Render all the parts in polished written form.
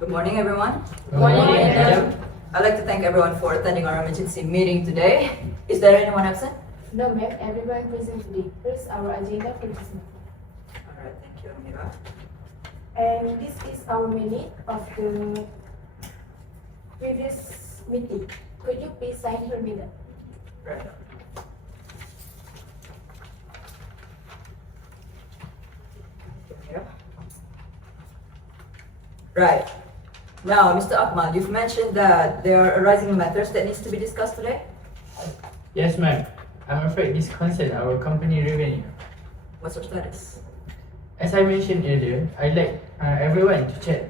Good morning, everyone. Good morning, madam. I'd like to thank everyone for attending our emergency meeting today. Is there anyone absent? No, ma'am. Everyone present today. Here's our agenda for this meeting. All right, thank you, Amira. And this is our minute of the previous meeting. Could you please sign her minute? Right. Right. Now, Mr. Akmal, you've mentioned that there are arising matters that needs to be discussed today. Yes, ma'am. I'm afraid this concerns our company revenue. What's your status? As I mentioned earlier, I'd like everyone to check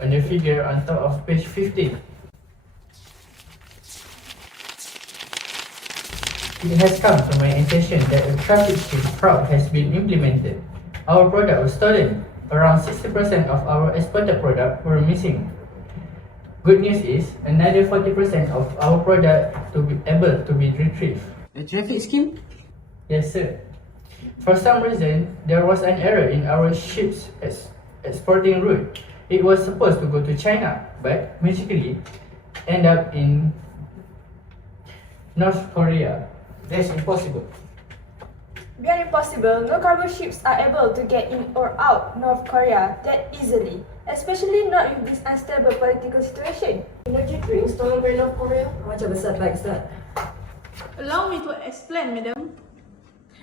on the figure on top of page 15. It has come to my attention that a traffic shift fraud has been implemented. Our product was stolen. Around 60% of our exported product were missing. Good news is, another 40% of our product to be able to be retrieved. A traffic scheme? Yes, sir. For some reason, there was an error in our ship's exporting route. It was supposed to go to China, but magically end up in North Korea. That's impossible. Beyond impossible, no cargo ships are able to get in or out North Korea that easily, especially not with this unstable political situation. Energy drinks stolen by North Korea. How much of a setback is that? Allow me to explain, madam.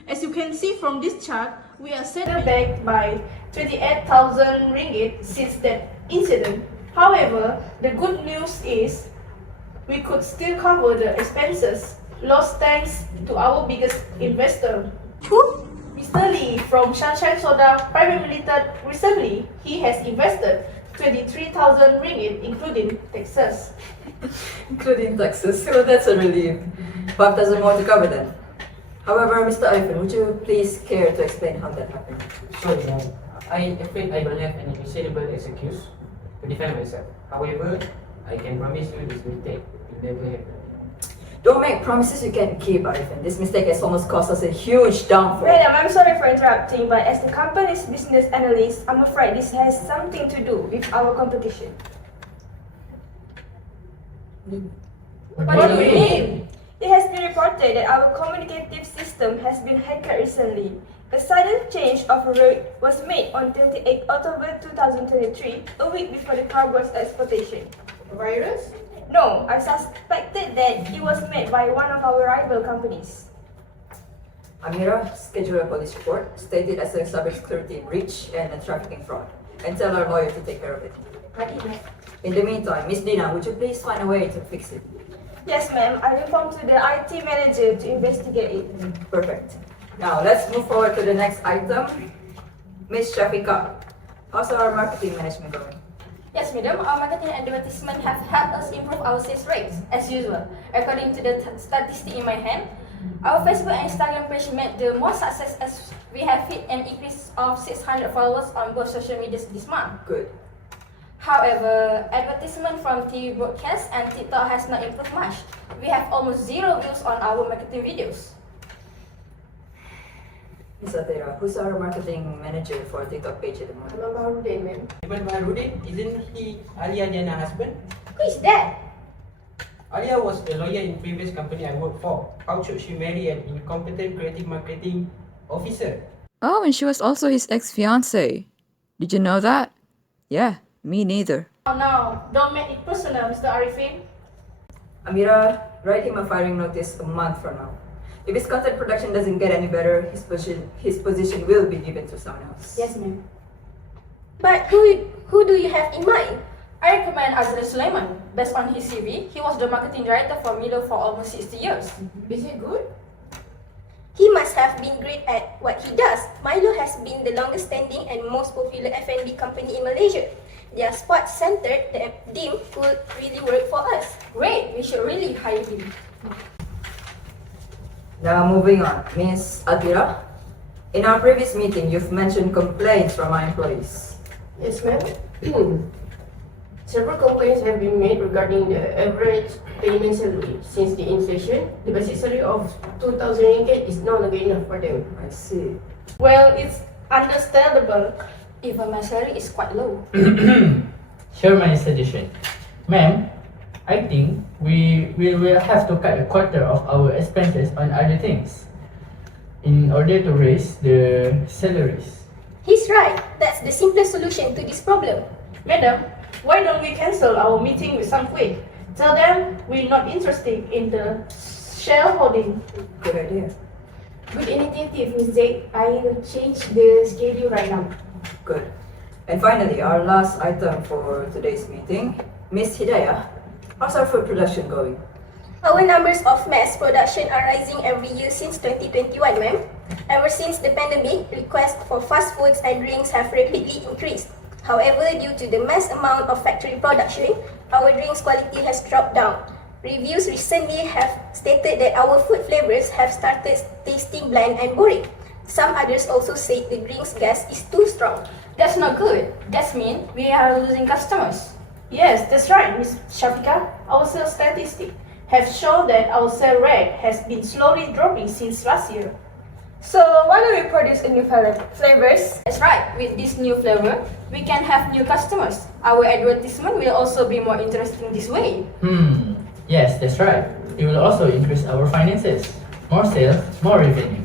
As you can see from this chart, we are set Back by 28,000 ringgit since that incident. However, the good news is we could still cover the expenses lost thanks to our biggest investor. Who? Mr. Lee from Sunshine Soda Private Limited. Recently, he has invested 23,000 ringgit including taxes. Including taxes, so that's a relief. 5,000 more to cover then. However, Mr. Ivan, would you please care to explain how that happened? Sorry, ma'am. I'm afraid I don't have any reasonable excuse to defend myself. However, I can promise you this mistake will never happen. Don't make promises you can't keep, Arifin. This mistake has almost cost us a huge downfall. Madam, I'm sorry for interrupting, but as the company's business analyst, I'm afraid this has something to do with our competition. What do you mean? It has been reported that our communicative system has been hacked recently. A sudden change of route was made on 28 October 2023, a week before the cargo's exportation. A virus? No, I suspected that it was made by one of our rival companies. Amira, schedule a police report, state it as a cybersecurity breach and a trafficking fraud, and tell our lawyer to take care of it. Right, ma'am. In the meantime, Miss Dina, would you please find a way to fix it? Yes, ma'am. I informed to the IT manager to investigate it. Perfect. Now, let's move forward to the next item. Miss Shafika, how's our marketing management going? Yes, madam. Our marketing and advertisement have helped us improve our sales rates, as usual. According to the statistic in my hand, our Facebook and Instagram page made the most success as we have hit an increase of 600 followers on both social medias this month. Good. However, advertisement from TV broadcast and TikTok has not improved much. We have almost zero views on our marketing videos. Miss Atera, who's our marketing manager for TikTok page at the moment? Abang Baharudin, ma'am. Even Baharudin, isn't he Alia Diana's husband? Who is that? Alia was a lawyer in previous company I worked for. How should she marry an incompetent creative marketing officer? Oh, and she was also his ex-fiancée. Did you know that? Yeah, me neither. Now, don't make it personal, Mr. Arifin. Amira, write him a firing notice a month from now. If his content production doesn't get any better, his position will be given to someone else. Yes, ma'am. But who do you have in mind? I recommend Azra Sulaiman. Based on his CV, he was the marketing director for Milo for almost 60 years. Is it good? He must have been great at what he does. Milo has been the longest standing and most popular F&B company in Malaysia. Their sports-centered team would really work for us. Great, we should really hire him. Now moving on, Miss Atira. In our previous meeting, you've mentioned complaints from our employees. Yes, ma'am. Several complaints have been made regarding the average payment salary. Since the inflation, the basic salary of 2,000 ringgit is no longer enough for them. I see. Well, it's understandable. Even my salary is quite low. Hear my suggestion. Ma'am, I think we will have to cut a quarter of our expenses on other things in order to raise the salaries. He's right. That's the simplest solution to this problem. Madam, why don't we cancel our meeting with some quick? Tell them we're not interested in the shareholding. Good idea. Good initiative, Ms. Jake. I'll change the schedule right now. Good. And finally, our last item for today's meeting, Miss Hidayah, how's our food production going? Our numbers of mass production are rising every year since 2021, ma'am. Ever since the pandemic, requests for fast foods and drinks have rapidly increased. However, due to the mass amount of factory production, our drinks quality has dropped down. Reviews recently have stated that our food flavors have started tasting bland and boring. Some others also say the drinks gas is too strong. That's not good. That means we are losing customers. Yes, that's right, Ms. Shafika. Our sales statistics have shown that our sale rate has been slowly dropping since last year. So why don't we produce a new flavors? That's right. With this new flavor, we can have new customers. Our advertisement will also be more interesting this way. Yes, that's right. It will also increase our finances. More sales, more revenue.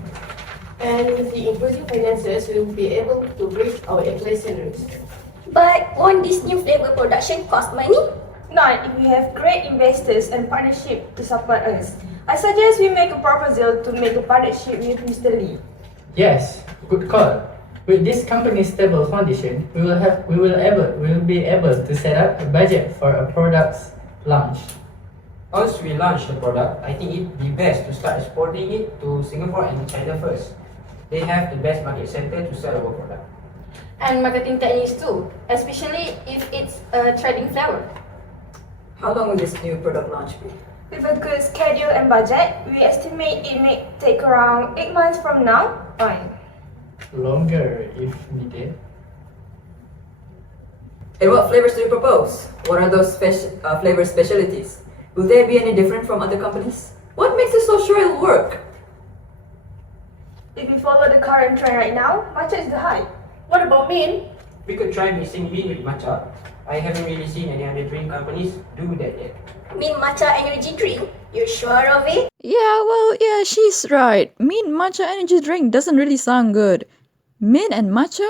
And with the improving finances, we will be able to raise our employee salaries. But won't this new flavor production cost money? Not if we have great investors and partnership to support us. I suggest we make a proposal to make a partnership with Mr. Lee. Yes, good call. With this company's stable foundation, we will be able to set up a budget for a product's launch. Once we launch the product, I think it'd be best to start exporting it to Singapore and China first. They have the best market center to sell our product. And marketing techniques too, especially if it's a trading flavor. How long will this new product launch be? With a good schedule and budget, we estimate it may take around 8 months from now on. Longer if needed. And what flavors do you propose? What are those flavor specialties? Will they be any different from other companies? What makes you so sure it'll work? If we follow the current trend right now, matcha is the hype. What about mint? We could try mixing mint with matcha. I haven't really seen any other drink companies do that yet. Mint matcha energy drink? You're sure of it? Yeah, she's right. Mint matcha energy drink doesn't really sound good. Mint and matcha?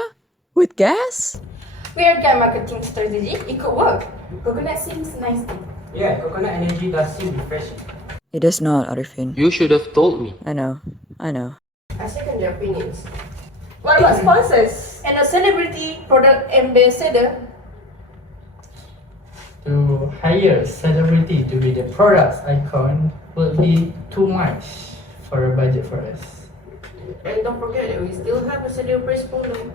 With gas? Weird guy marketing strategy, it could work. Coconut seems nice too. Yeah, coconut energy does seem refreshing. It does not, Arifin. You should have told me. I know. I second their opinions. What about sponsors? And a celebrity product ambassador. To hire a celebrity to be the product's icon will be too much for a budget for us. And don't forget that we still have a salary price program.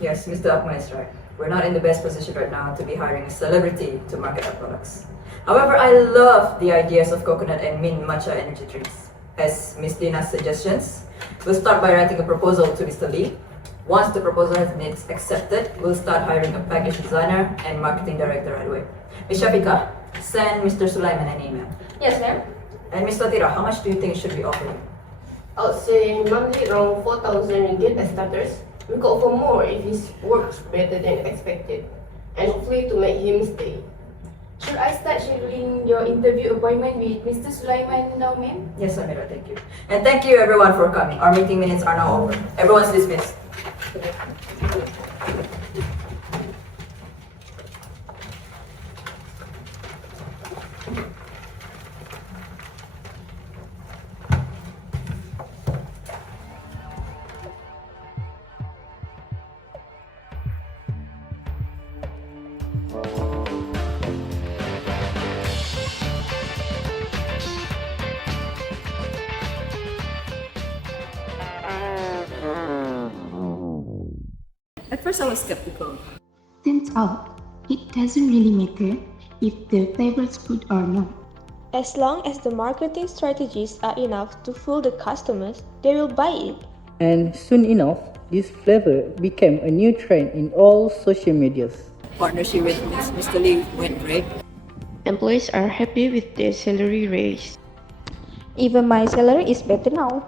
Yes, Mr. Akman is right. We're not in the best position right now to be hiring a celebrity to market our products. However, I love the ideas of coconut and mint matcha energy drinks. As Ms. Dina's suggestions, we'll start by writing a proposal to Mr. Lee. Once the proposal has been accepted, we'll start hiring a package designer and marketing director right away. Ms. Shafika, send Mr. Sulaiman an email. Yes, ma'am. And Ms. Totira, how much do you think should we offer him? I would say monthly around 4,000 ringgit as starters. We could offer more if his works better than expected, and hopefully to make him stay. Should I start scheduling your interview appointment with Mr. Sulaiman now, ma'am? Yes, Amira, thank you. And thank you everyone for coming. Our meeting minutes are now over. Everyone's dismissed. At first I was skeptical. Turns out, it doesn't really matter if the flavor's good or not. As long as the marketing strategies are enough to fool the customers, they will buy it. And soon enough, this flavor became a new trend in all social medias. Partnership with Mr. Lee went great. Employees are happy with their salary raise. Even my salary is better now.